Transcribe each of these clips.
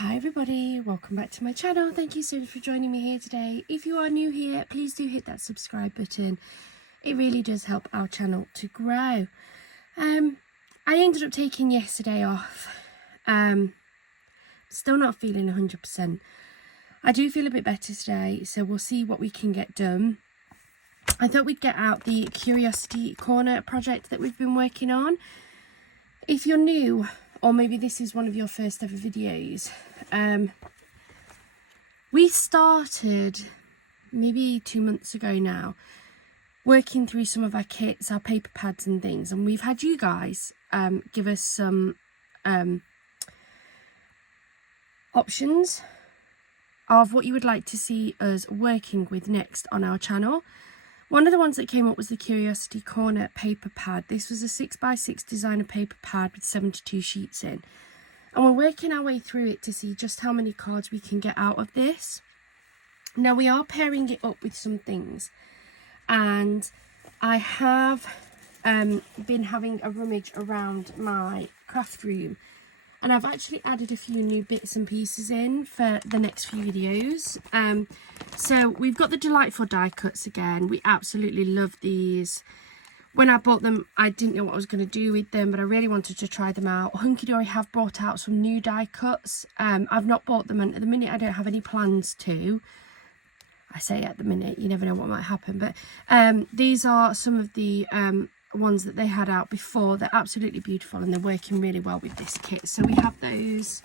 Hi everybody, welcome back to my channel. Thank you so much for joining me here today. If you are new here, please do hit that subscribe button. It really does help our channel to grow. I ended up taking yesterday off. Still not feeling 100%. I do feel a bit better today, so we'll see what we can get done. I thought we'd get out the Curiosity Corner project that we've been working on. If you're new, or maybe this is one of your first ever videos, we started maybe 2 months ago now working through some of our kits, our paper pads and things, and we've had you guys give us some options of what you would like to see us working with next on our channel. One of the ones that came up was the Curiosity Corner paper pad. This was a 6x6 designer paper pad with 72 sheets in. And we're working our way through it to see just how many cards we can get out of this. Now we are pairing it up with some things. And I have been having a rummage around my craft room. And I've actually added a few new bits and pieces in for the next few videos. So we've got the Delightful die cuts again. We absolutely love these. When I bought them, I didn't know what I was going to do with them, but I really wanted to try them out. Hunky Dory have brought out some new die cuts. I've not bought them, and at the minute I don't have any plans to. I say at the minute, you never know what might happen. But these are some of the ones that they had out before. They're absolutely beautiful and they're working really well with this kit. So we have those.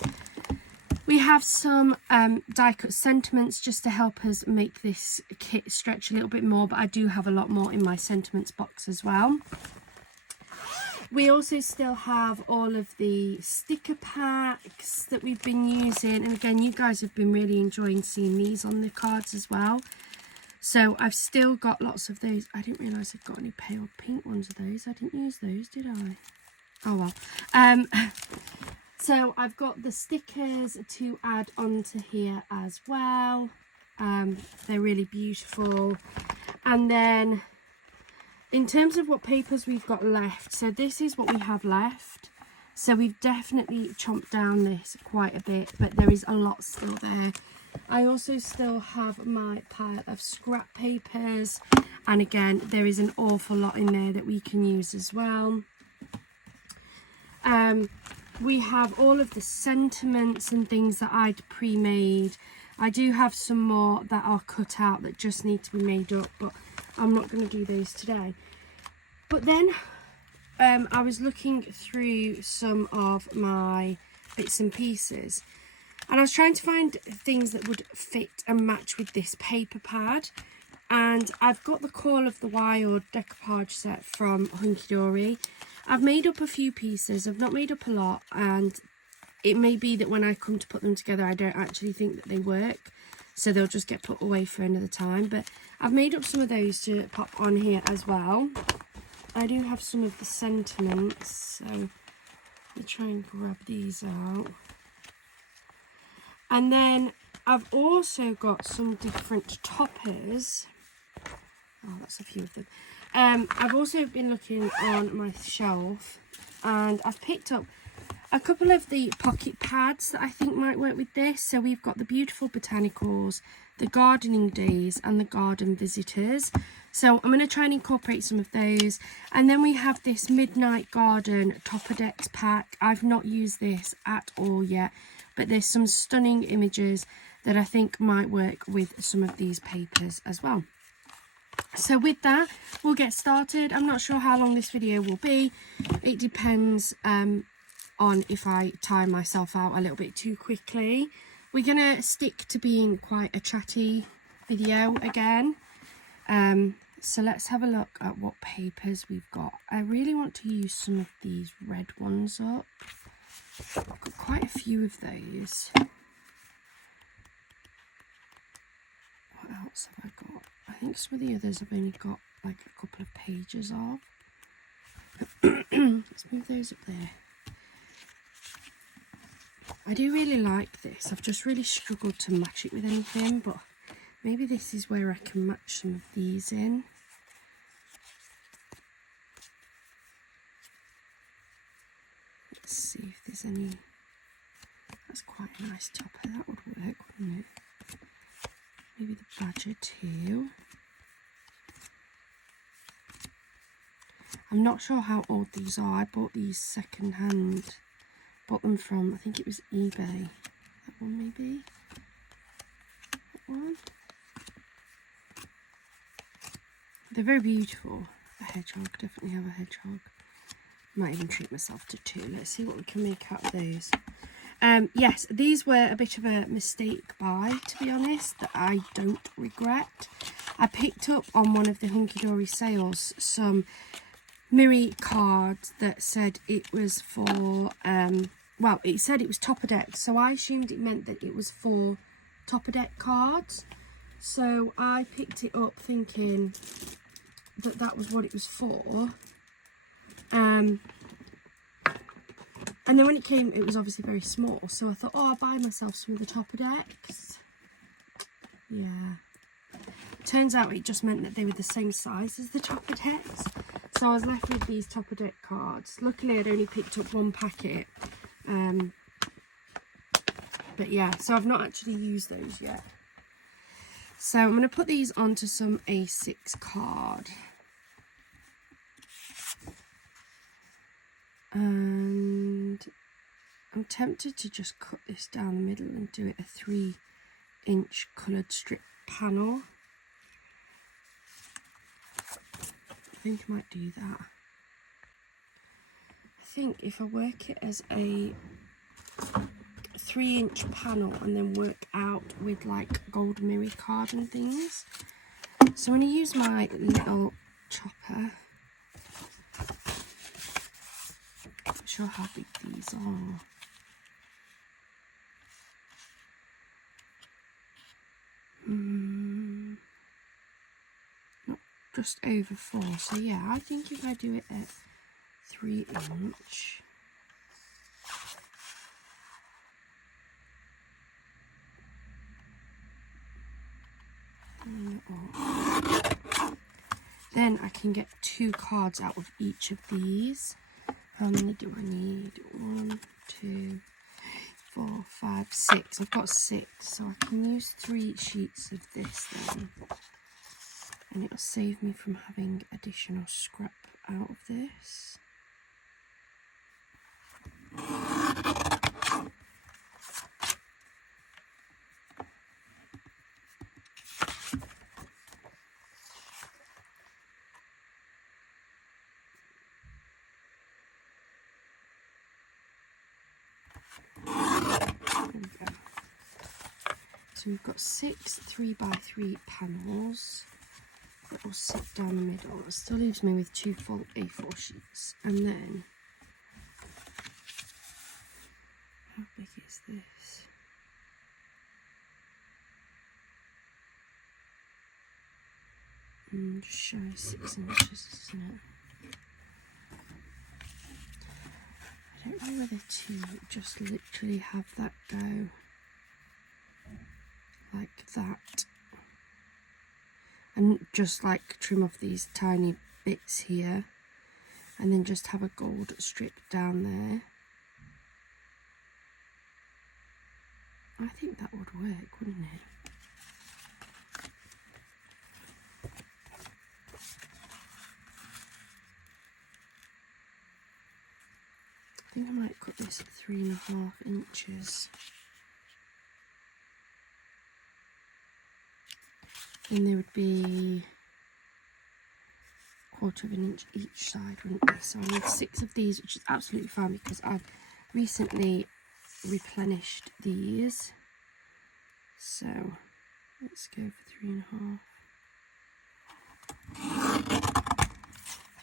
We have some die cut sentiments just to help us make this kit stretch a little bit more, but I do have a lot more in my sentiments box as well. We also still have all of the sticker packs that we've been using, and again, you guys have been really enjoying seeing these on the cards as well. So I've still got lots of those. I didn't realise I've got any pale pink ones of those. I didn't use those, did I? Oh well. So I've got the stickers to add onto here as well. They're really beautiful. And then in terms of what papers we've got left, so this is what we have left. So we've definitely chomped down this quite a bit, but there is a lot still there. I also still have my pile of scrap papers, and again there is an awful lot in there that we can use as well. We have all of the sentiments and things that I'd pre-made. I do have some more that are cut out that just need to be made up, but I'm not going to do those today. But then I was looking through some of my bits and pieces, and I was trying to find things that would fit and match with this paper pad. And I've got the Call of the Wild decoupage set from Hunky Dory. I've made up a few pieces. I've not made up a lot, and it may be that when I come to put them together, I don't actually think that they work, so they'll just get put away for another time. But I've made up some of those to pop on here as well. I do have some of the sentiments, so let me try and grab these out. And then I've also got some different toppers. Oh, that's a few of them. I've also been looking on my shelf, and I've picked up a couple of the pocket pads that I think might work with this. So we've got the Beautiful Botanicals, the Gardening Days, and the Garden Visitors. So I'm going to try and incorporate some of those. And then we have this Midnight Garden Topper Decks pack. I've not used this at all yet, but there's some stunning images that I think might work with some of these papers as well. So with that, we'll get started. I'm not sure how long this video will be. It depends on if I time myself out a little bit too quickly. We're going to stick to being quite a chatty video again. So let's have a look at what papers we've got. I really want to use some of these red ones up. I've got quite a few of those. What else have I got? I think some of the others I've only got like a couple of pages of. Let's move those up there. I do really like this. I've just really struggled to match it with anything, but maybe this is where I can match some of these in. Let's see if there's any. That's That's quite a nice topper. That would work, wouldn't it? Maybe the badger too. I'm not sure how old these are. I bought these second hand. Bought them from, I think it was eBay. That one maybe? That one? They're very beautiful. A hedgehog, definitely have a hedgehog. Might even treat myself to two. Let's see what we can make out of those. Yes, these were a bit of a mistake buy, to be honest, that I don't regret. I picked up on one of the Hunky Dory sales some Miri cards that said it was for, well, it said it was Topper Deck, so I assumed it meant that it was for Topper Deck cards. So I picked it up thinking that that was what it was for. And then when it came, it was obviously very small. So I thought, oh, I'll buy myself some of the Topper Decks. Yeah. Turns out it just meant that they were the same size as the Topper Decks. So I was left with these Topper Deck cards. Luckily, I'd only picked up one packet. But yeah, so I've not actually used those yet. So I'm going to put these onto some A6 card. And I'm tempted to just cut this down the middle and do it a 3-inch coloured strip panel. I think I might do that. I think if I work it as a 3-inch panel and then work out with like gold Miri card and things. So I'm going to use my little chopper. Not sure how big these are. Not just over 4. So yeah, I think if I do it at 3-inch. Then I can get 2 cards out of each of these. How many do I need? 1, 2, 4, 5, 6. I've got 6, so I can use 3 sheets of this then. And it'll save me from having additional scrap out of this. So we've got 6 3x3 panels that will sit down the middle. It still leaves me with 2 full A4 sheets. And then, how big is this? Just shy 6 inches, isn't it? I don't know whether to just literally have that go like that and just like trim off these tiny bits here and then just have a gold strip down there. I think that would work, wouldn't it? I think I might cut this at 3.5 inches. Then there would be 1/4 of an inch each side, wouldn't there? So I need 6 of these, which is absolutely fine because I've recently replenished these. So let's go for 3.5.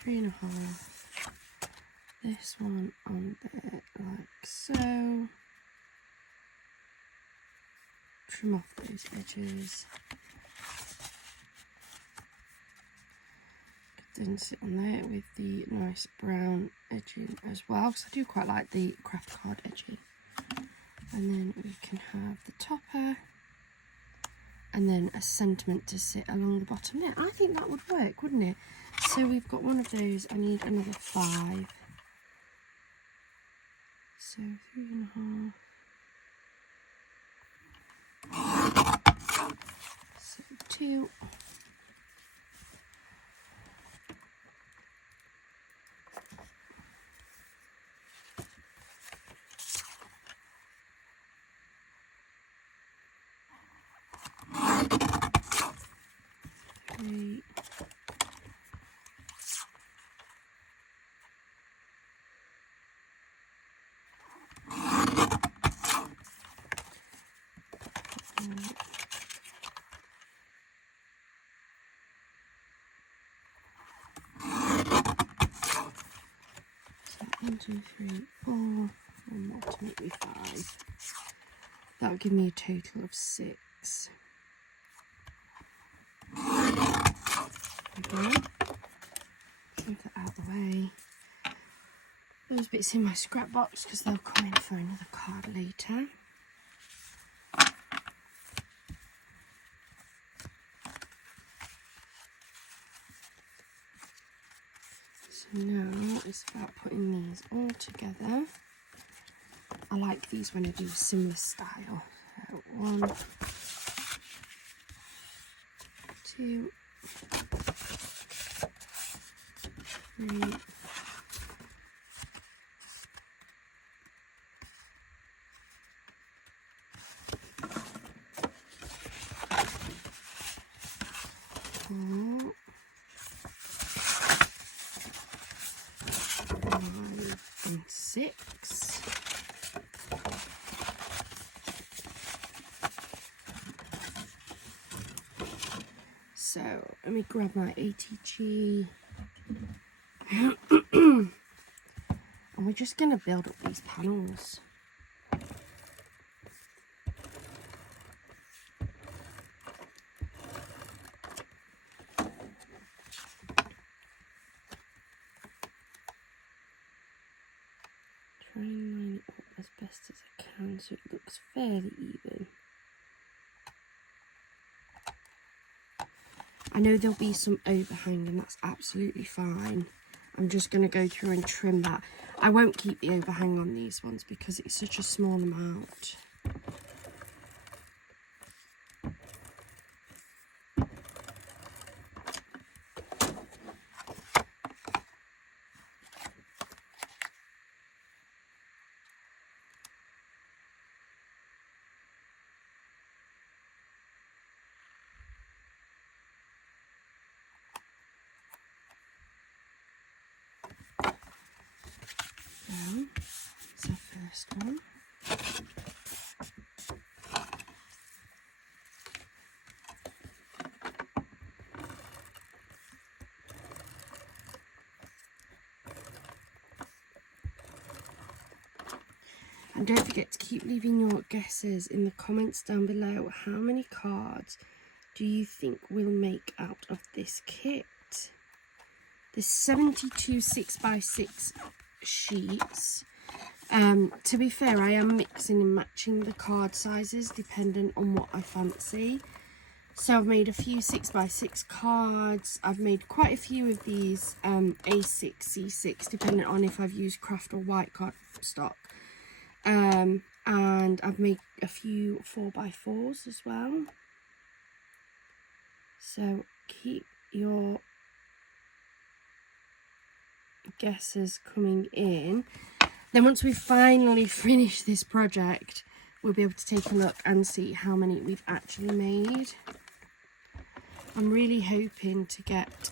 3.5. This one on there like so. Trim off those edges. Then sit on there with the nice brown edging as well, because I do quite like the craft card edging. And then we can have the topper and then a sentiment to sit along the bottom there. I think that would work, wouldn't it? So we've got one of those. I need another 5. So 3.5. 2. Three. 1, 2, 3, 4. One more to make me 5. That would give me a total of 6. Okay. Move that out of the way. Those bits in my scrap box because they'll come in for another card later. So now it's about putting these all together. I like these when I do similar style. So 1, 2, 3, 4, 5 and 6. So let me grab my ATG. And we're just going to build up these panels. Try and line it up as best as I can so it looks fairly even. I know there'll be some overhang and that's absolutely fine. I'm just going to go through and trim that. I won't keep the overhang on these ones because it's such a small amount. So, that's our first one. And don't forget to keep leaving your guesses in the comments down below. How many cards do you think we'll make out of this kit? There's 72 6x6 sheets. To be fair, I am mixing and matching the card sizes dependent on what I fancy. So I've made a few 6x6 cards. I've made quite a few of these A6, C6, depending on if I've used craft or white card stock. And I've made a few 4x4s as well. So keep your guesses coming in. Then once we finally finish this project, we'll be able to take a look and see how many we've actually made. I'm really hoping to get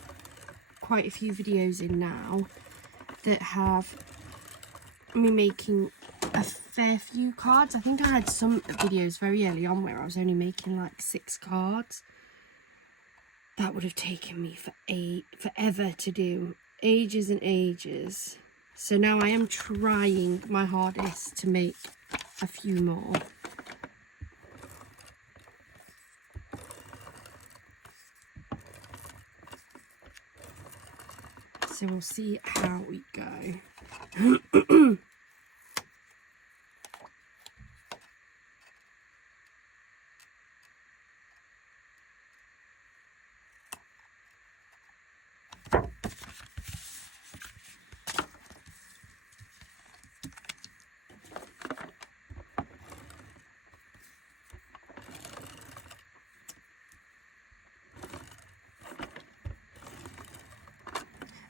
quite a few videos in now that have me making a fair few cards. I think I had some videos very early on where I was only making like 6 cards. That would have taken me forever to do, ages and ages. So now I am trying my hardest to make a few more. So we'll see how we go.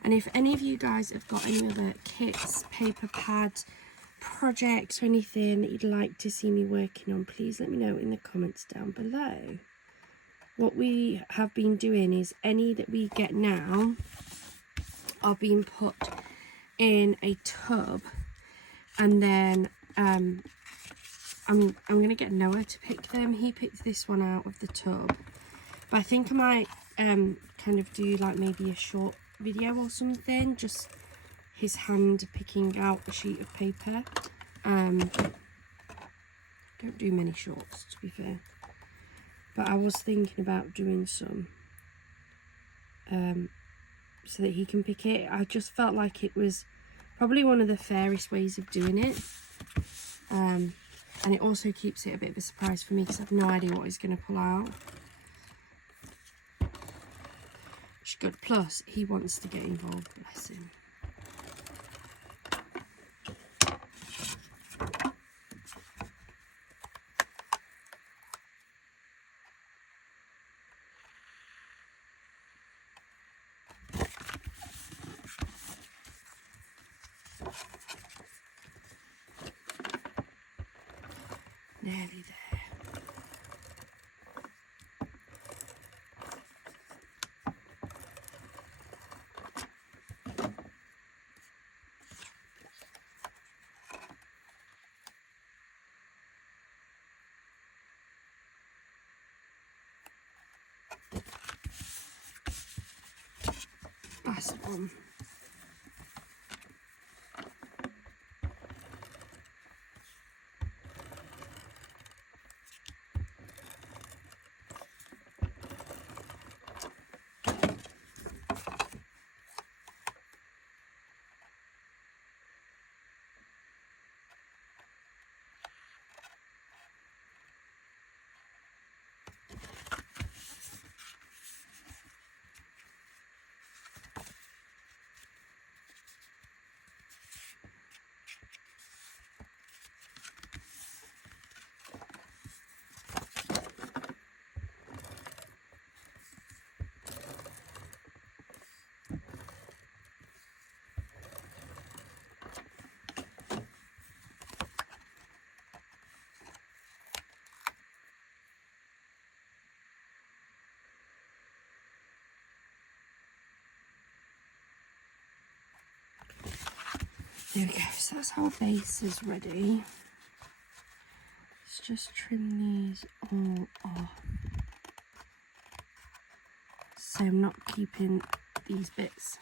And if any of you guys have got any other kits, paper pads, projects or anything that you'd like to see me working on, please let me know in the comments down below. What we have been doing is any that we get now are being put in a tub, and then I'm gonna get Noah to pick them. He picked this one out of the tub, but I think I might kind of do like maybe a short video or something, just his hand picking out a sheet of paper. Don't do many shorts, to be fair, but I was thinking about doing some so that he can pick it. I just felt like it was probably one of the fairest ways of doing it, and it also keeps it a bit of a surprise for me because I have no idea what he's going to pull out. Which is good. Plus, he wants to get involved, bless him. Nearly there. Last one. There we go, so that's how our base is ready. Let's just trim these all off, so I'm not keeping these bits.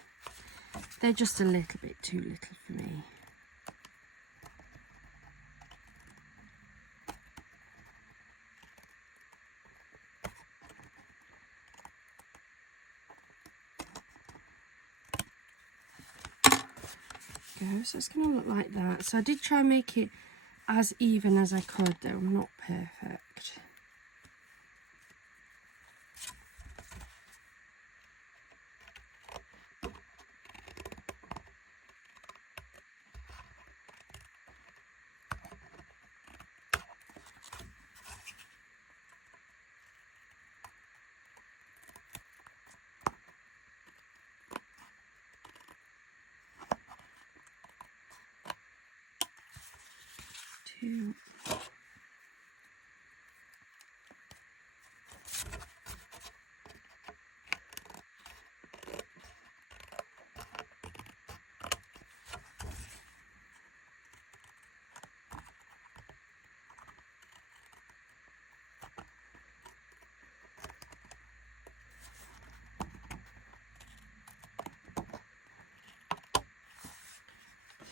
They're just a little bit too little for me. So it's going to look like that. So I did try and make it as even as I could, though I'm not perfect. Two.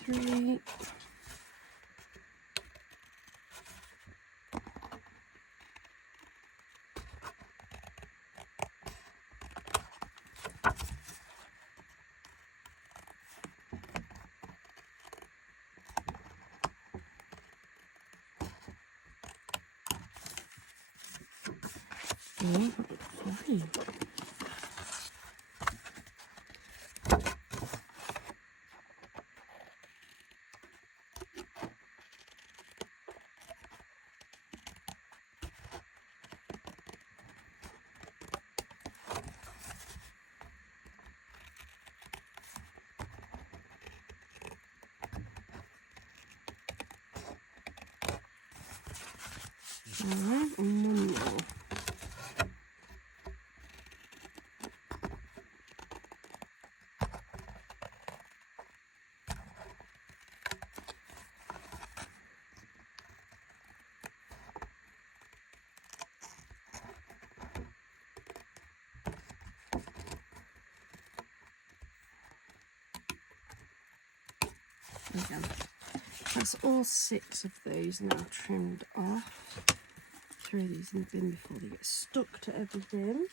Three. Oh, sorry. Alright, and one more. Again. That's all 6 of those now trimmed off. Throw these in the bin before they get stuck to everything.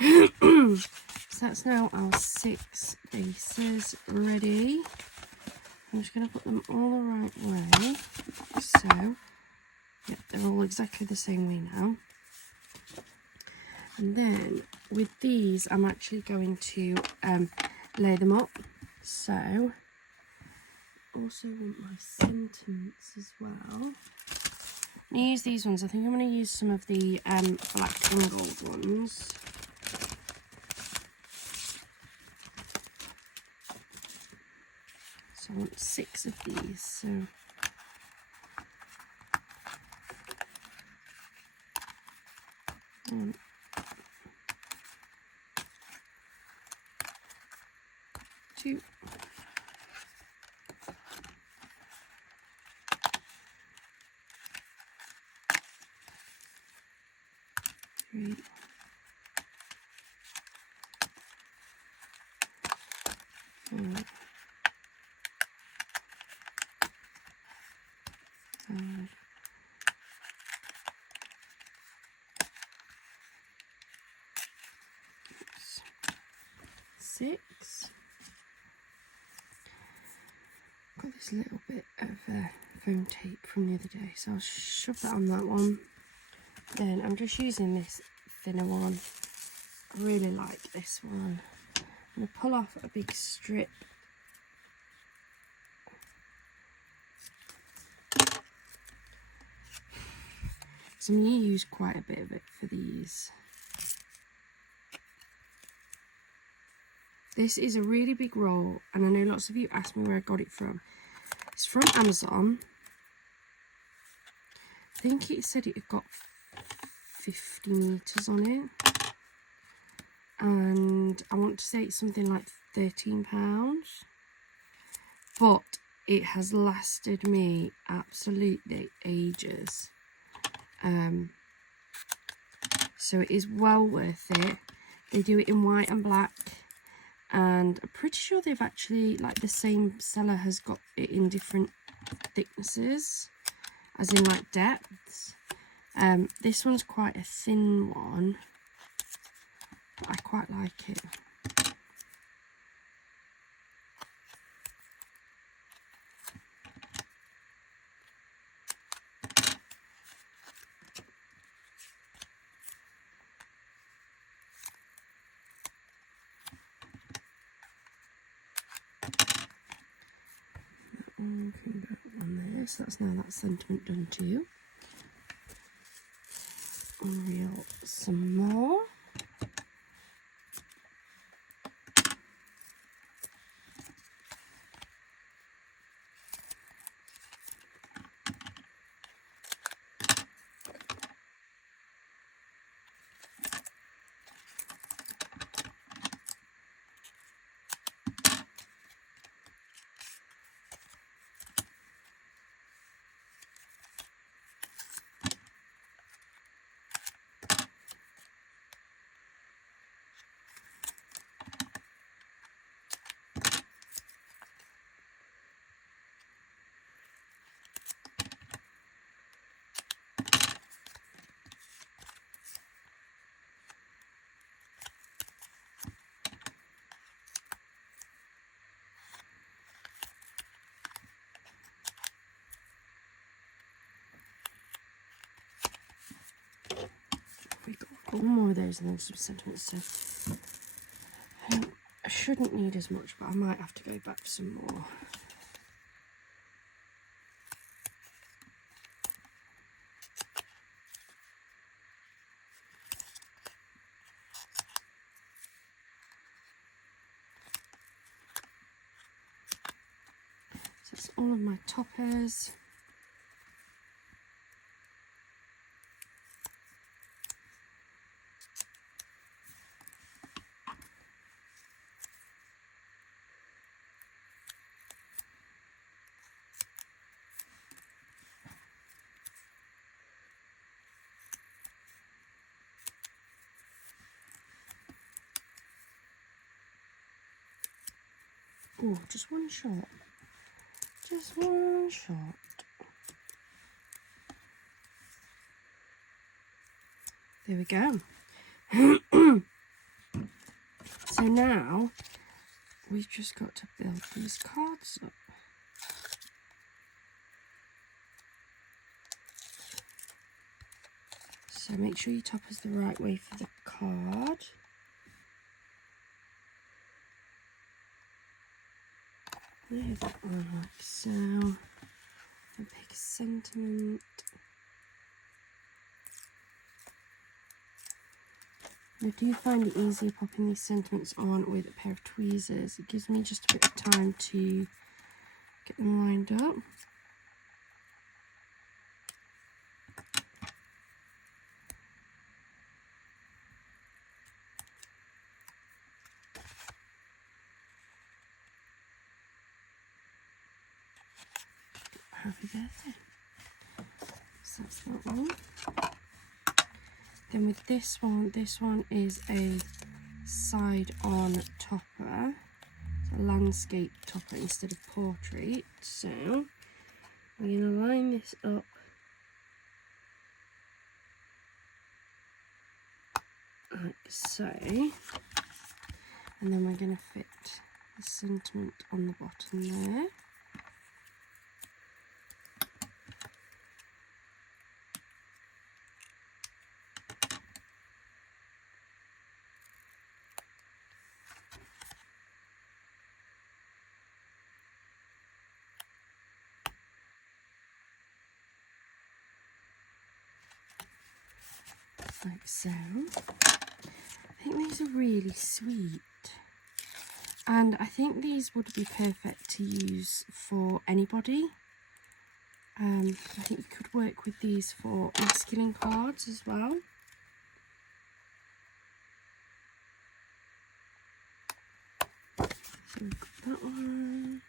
So that's now our 6 bases ready. I'm just going to put them all the right way. So, yeah, they're all exactly the same way now. And then with these, I'm actually going to lay them up. So, also want my sentiments as well. I'm going to use these ones. I think I'm going to use some of the black and gold ones. So I want 6 of these. So 1, 2, 3, 4, 5, 6. Got this little bit of foam tape from the other day, so I'll shove that on that one. Then I'm just using this thinner one. I really like this one. I'm going to pull off a big strip. So I'm going to use quite a bit of it for these. This is a really big roll, and I know lots of you asked me where I got it from. It's from Amazon. I think it said it had got 50 metres on it. And I want to say it's something like £13. But it has lasted me absolutely ages. So it is well worth it. They do it in white and black. And I'm pretty sure they've actually, like, the same seller has got it in different thicknesses, as in like depths. This one's quite a thin one, but I quite like it. On this, that's now that sentiment done too. Unreel some more. We got one more of those and then some sentiments, so I shouldn't need as much, but I might have to go back for some more. So that's all of my toppers. Oh, just one shot. Just one shot. There we go. So now we've just got to build these cards up. So make sure your top is the right way for the card. There, that one like so. And pick a sentiment. I do find it easier popping these sentiments on with a pair of tweezers. It gives me just a bit of time to get them lined up. Happy birthday. So that's that one. Then with this one is a side-on topper, a landscape topper instead of portrait. So I'm going to line this up like so, and then we're going to fit the sentiment on the bottom there. Like so. I think these are really sweet, and I think these would be perfect to use for anybody. I think you could work with these for masculine cards as well. So we've got that one.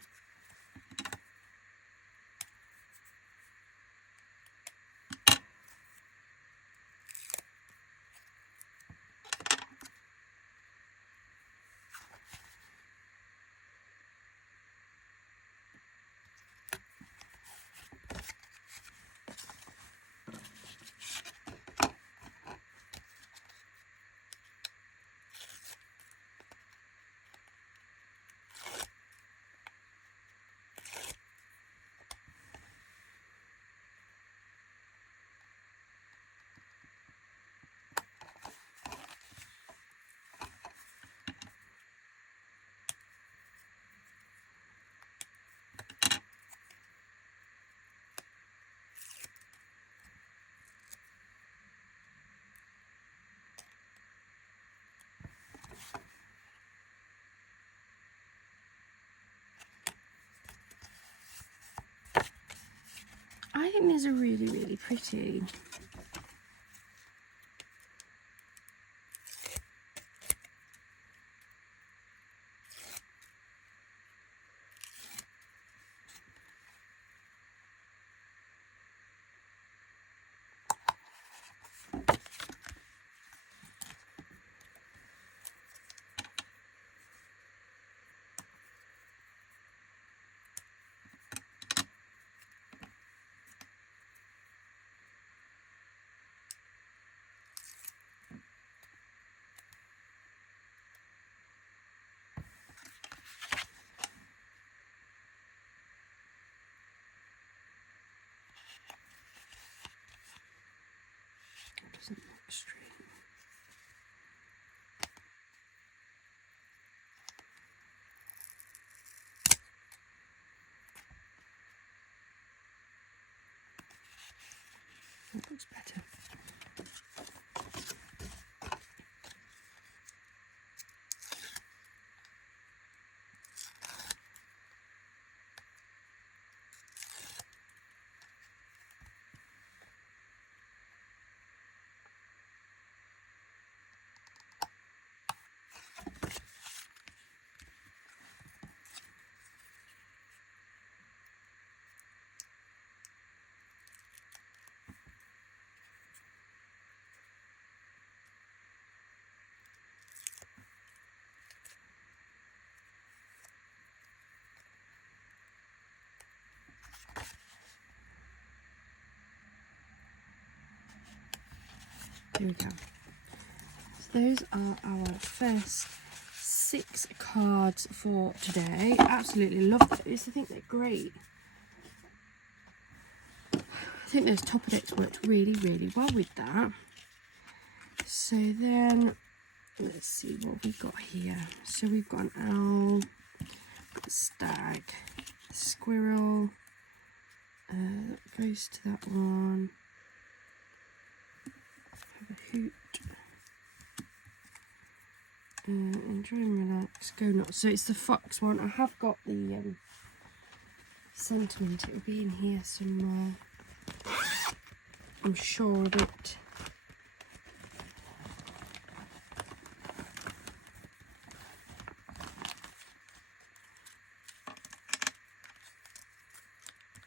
I think these are really, really pretty. It doesn't look straight. That looks better. Here we go. So those are our first 6 cards for today. Absolutely love those. I think they're great. I think those Topper decks worked really, really well with that. So then, let's see what we've got here. So we've got an owl, got a stag, a squirrel, that goes to that one, have a hoot, enjoy and relax, go nuts. So it's the fox one. I have got the sentiment, it will be in here somewhere, I'm sure of it.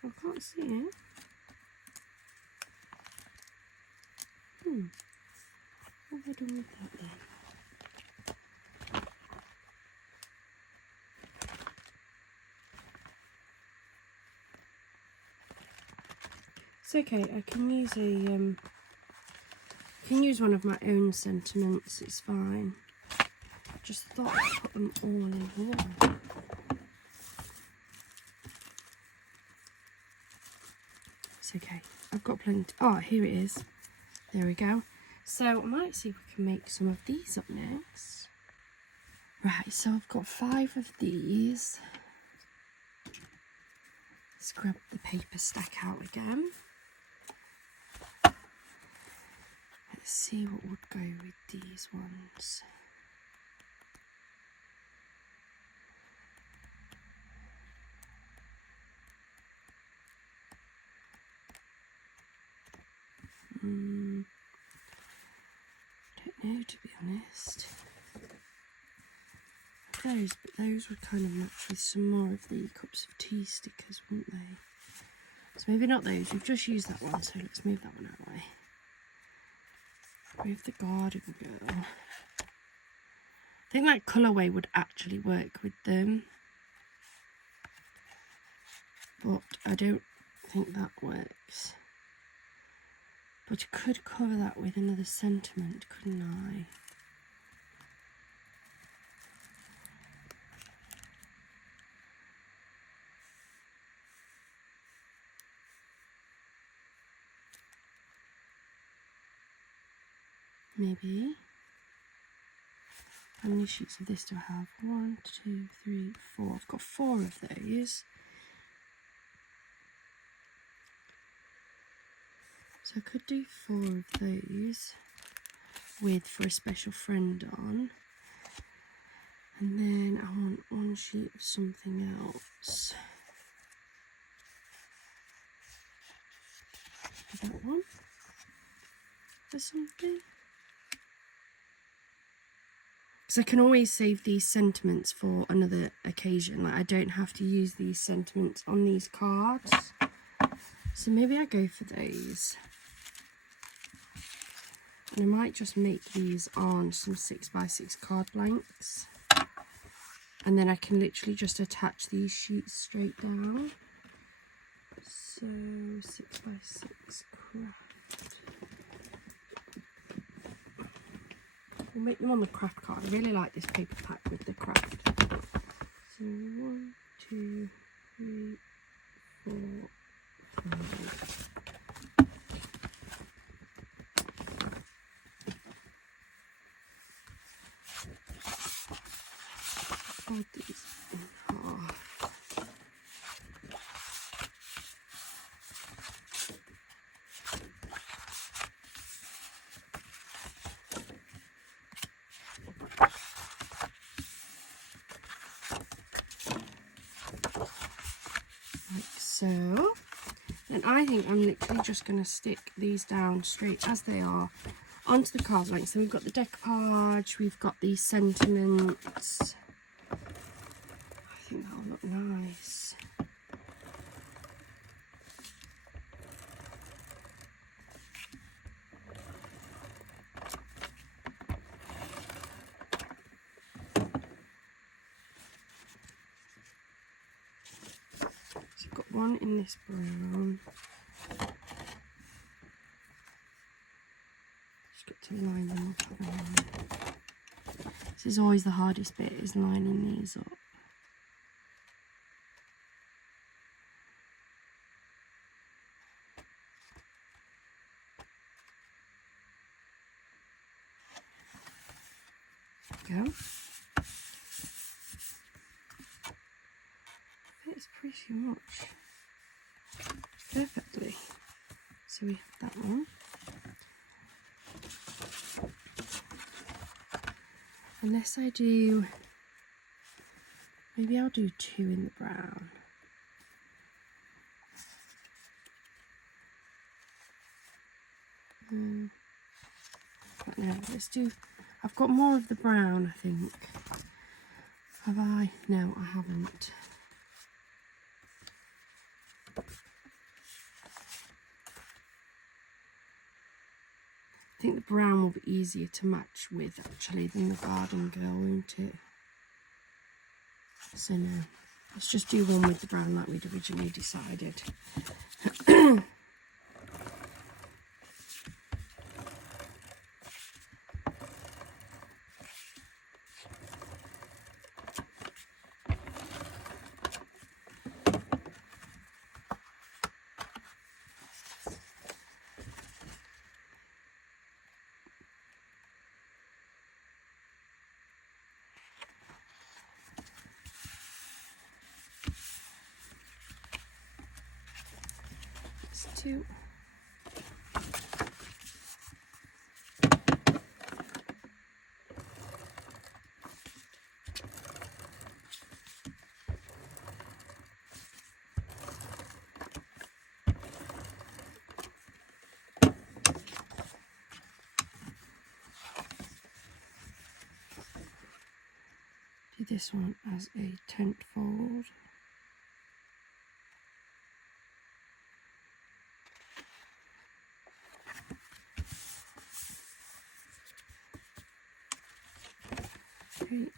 I can't see it. What have I done with that then? It's okay, I can use one of my own sentiments, it's fine. Just thought I'd put them all in here. It's okay, I've got plenty. Oh, here it is. There we go. So I might see if we can make some of these up next. Right, so I've got 5 of these. Let's grab the paper stack out again. Let's see what would go with these ones. Don't know, to be honest. Those, but those would kind of match with some more of the cups of tea stickers, wouldn't they? So maybe not those, we've just used that one, so let's move that one out of the way. Move the garden girl. I think that colourway would actually work with them, but I don't think that works. But you could cover that with another sentiment, couldn't I? Maybe. How many sheets of this do I have? 1, 2, 3, 4. I've got 4 of those. So I could do 4 of those with For a Special Friend on. And then I want 1 sheet of something else. That one. For something. Because I can always save these sentiments for another occasion. Like I don't have to use these sentiments on these cards. So maybe I go for those. And I might just make these on some 6x6 card blanks. And then I can literally just attach these sheets straight down. So 6x6 craft. We'll make them on the craft card. I really like this paper pack with the craft. So 1, 2, 3, 4, 5. Fold these in half. So, then I think I'm literally just going to stick these down straight as they are onto the card blank. So we've got the decoupage, we've got these sentiments. I think that'll look nice. One in this brown. Just got to line them up. This is always the hardest bit, is lining these up. There we go. Fits pretty much perfectly. So we have that one. Unless I do, maybe I'll do 2 in the brown. But no, let's do, I've got more of the brown, I think. Have I? No, I haven't. I think the brown will be easier to match with actually than the garden girl, won't it? So no, let's just do one with the brown like we'd originally decided. Let's do this one as a tent fold. Great.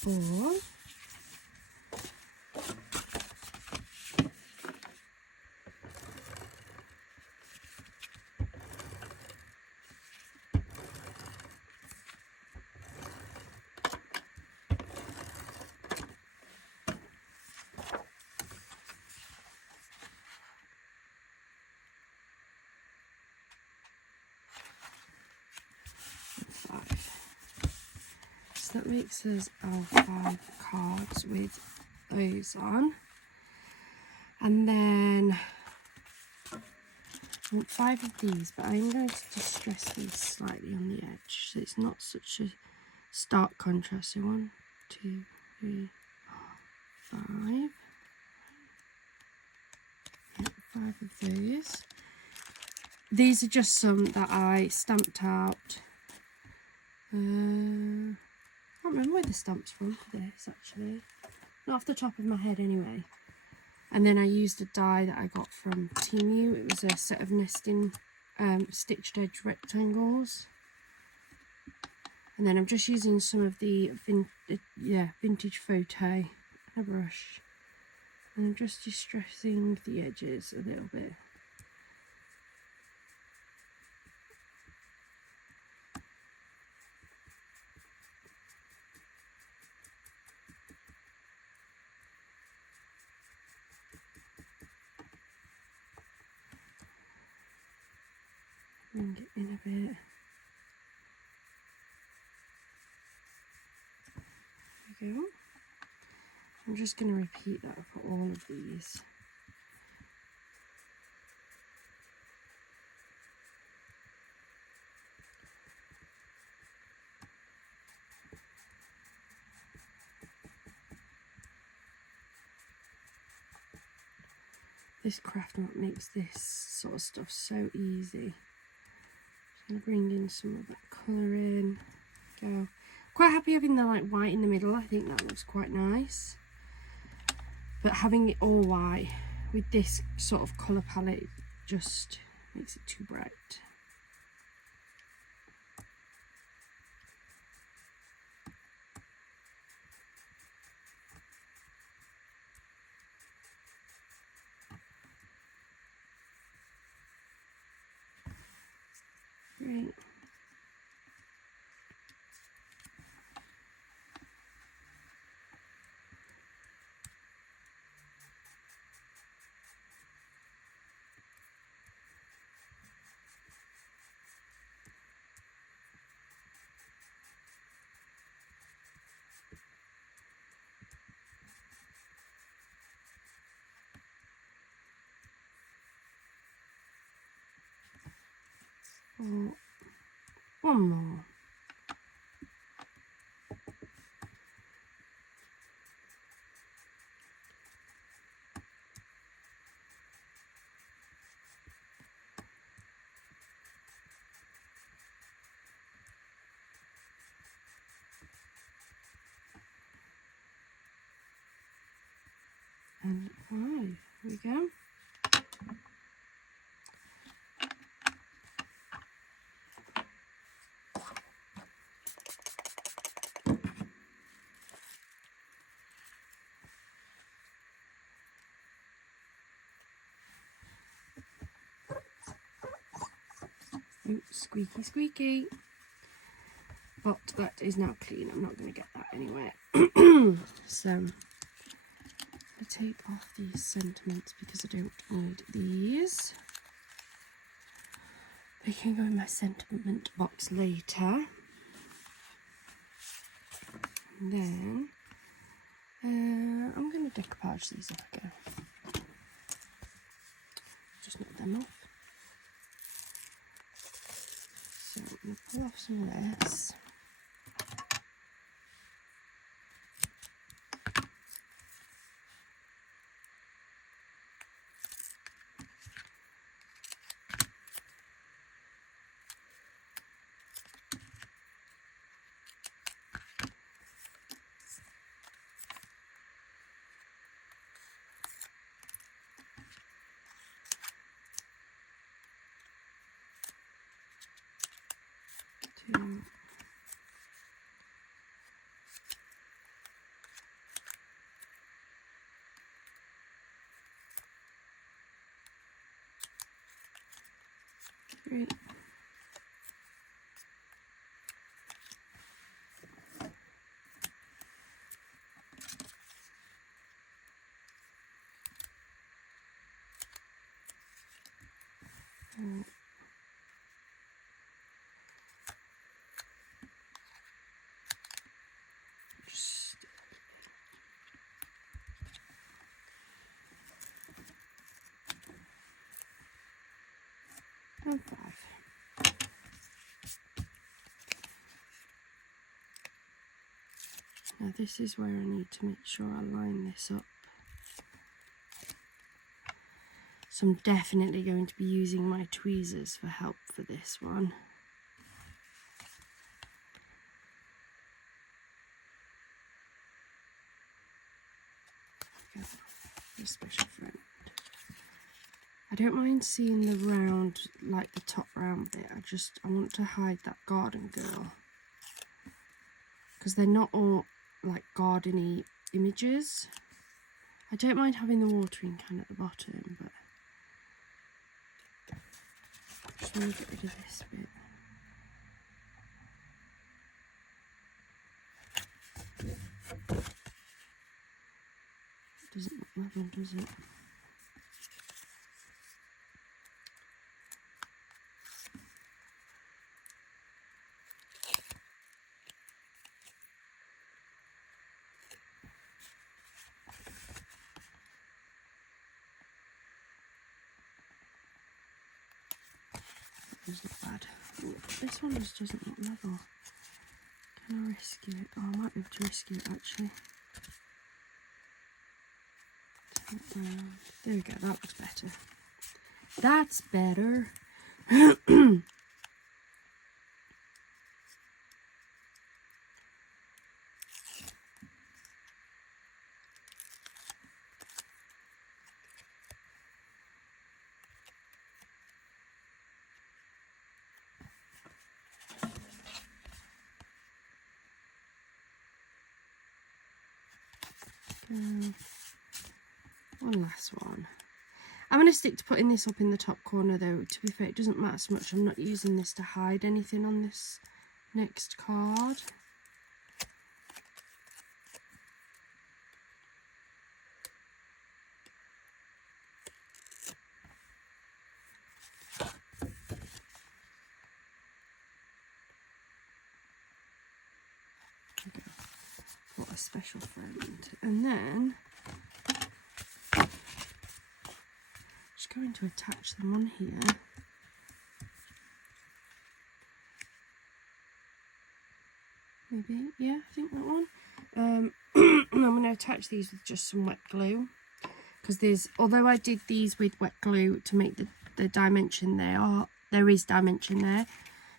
Four. So that makes us our 5 cards with those on. And then I want 5 of these, but I'm going to distress these slightly on the edge so it's not such a stark contrast. So 1, 2, 3, 4, 5. Yeah, 5 of those. These are just some that I stamped out. I can't remember where the stamp's from for this actually. Not off the top of my head anyway. And then I used a die that I got from Temu. It was a set of nesting stitched edge rectangles. And then I'm just using some of the vintage photo and a brush. And I'm just distressing the edges a little bit. Bring it in a bit. There we go. I'm just going to repeat that for all of these. This craft mat makes this sort of stuff so easy. And bring in some of that colour in. Go. Quite happy having the like white in the middle. I think that looks quite nice. But having it all white with this sort of colour palette just makes it too bright. Great. Oh, one more. And 5. Here we go. Oops, squeaky, squeaky. But that is now clean. I'm not going to get that anywhere. So, I take off these sentiments because I don't need these. They can go in my sentiment box later. And then, I'm going to decoupage these off again. Just knock them off. So I'm going to pull off some of this. Great. Just and 5. Now this is where I need to make sure I line this up. So I'm definitely going to be using my tweezers for help for this one. Go. A special friend. I don't mind seeing the round, like the top round bit. I want to hide that garden girl. Because they're not all like garden-y images. I don't mind having the watering can at the bottom, but I just want to get rid of this bit. Doesn't look level, does it? Doesn't look bad. Ooh, this one just doesn't look level. Can I rescue it? Oh, I might be able to rescue it actually. There we go, that looks better. That's better. One last one. I'm going to stick to putting this up in the top corner though. To be fair, it doesn't matter so much. I'm not using this to hide anything on this next card. For a special friend. And then just going to attach them on here. Maybe, yeah, I think that one. And I'm going to attach these with just some wet glue, because although I did these with wet glue to make the dimension there is dimension there.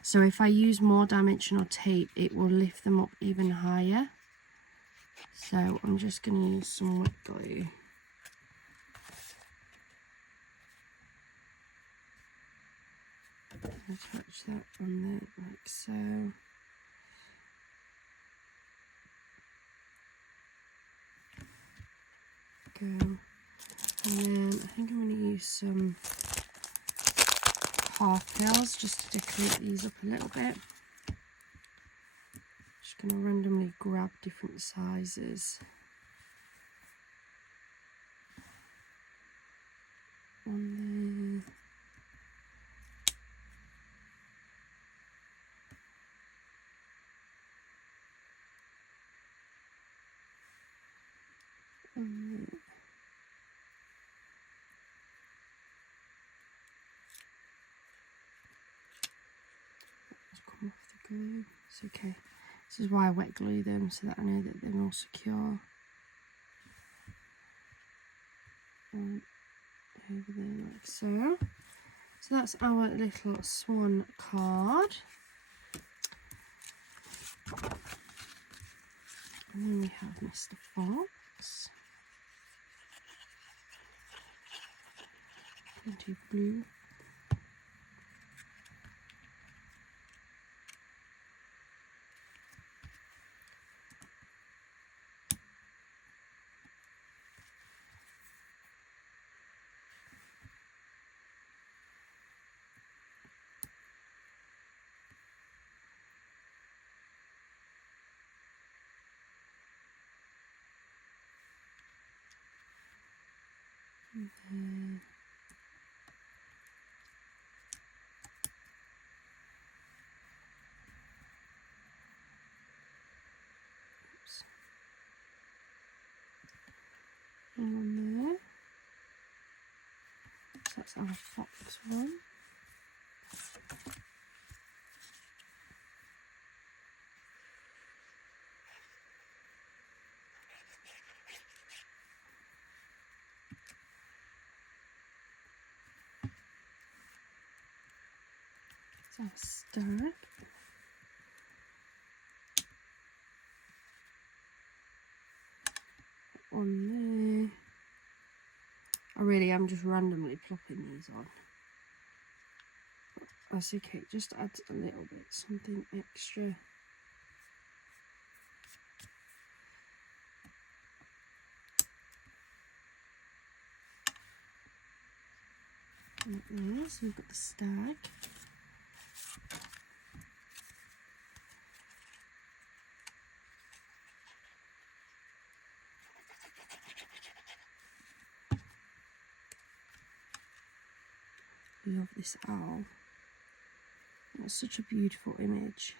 So if I use more dimensional tape, it will lift them up even higher. So I'm just going to use some wet glue. Attach that on there like so. Go. And then I think I'm going to use some half pills just to decorate these up a little bit. Just going to randomly grab different sizes. On there. On there. Come off the glue. It's okay. This is why I wet glue them, so that I know that they're more secure. And over there like so. So that's our little swan card. And then we have Mr. Fox. Plenty of blue. Oops. And one there. So that's our fox one. Our stag. On there. I really am just randomly plopping these on. That's okay, just add a little bit, something extra. Like this. So we've got the stag. Love this owl. That's such a beautiful image.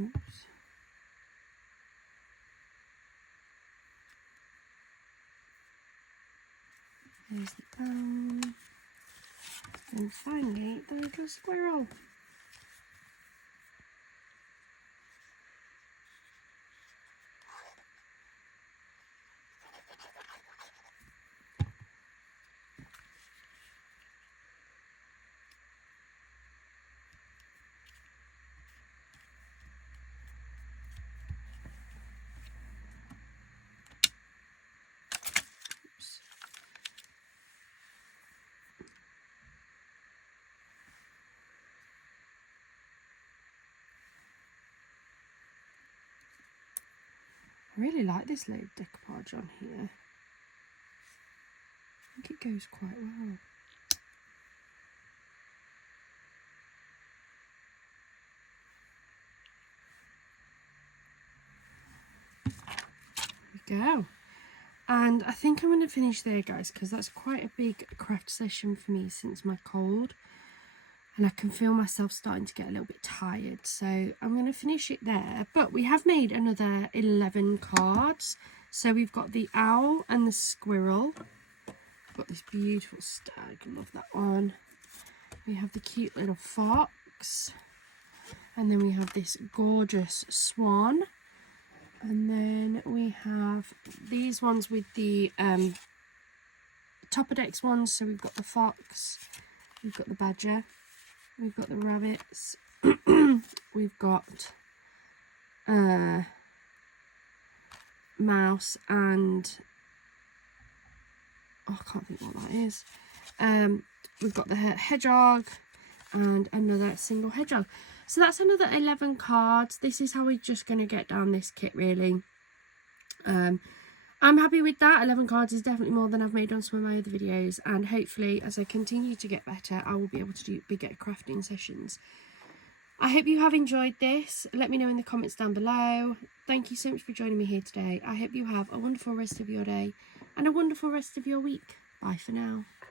Oops. There's the owl. And finally, the little squirrel. I really like this little decoupage on here. I think it goes quite well. There we go. And I think I'm going to finish there, guys, because that's quite a big craft session for me since my cold. And I can feel myself starting to get a little bit tired. So I'm going to finish it there. But we have made another 11 cards. So we've got the owl and the squirrel. Got this beautiful stag. Love that one. We have the cute little fox. And then we have this gorgeous swan. And then we have these ones with the Topper Decks ones. So we've got the fox, we've got the badger, we've got the rabbits, we've got mouse, and oh, I can't think what that is. We've got the hedgehog and another single hedgehog. So that's another 11 cards. This is how we're just going to get down this kit, really. I'm happy with that. 11 cards is definitely more than I've made on some of my other videos. And hopefully, as I continue to get better, I will be able to do bigger crafting sessions. I hope you have enjoyed this. Let me know in the comments down below. Thank you so much for joining me here today. I hope you have a wonderful rest of your day and a wonderful rest of your week. Bye for now.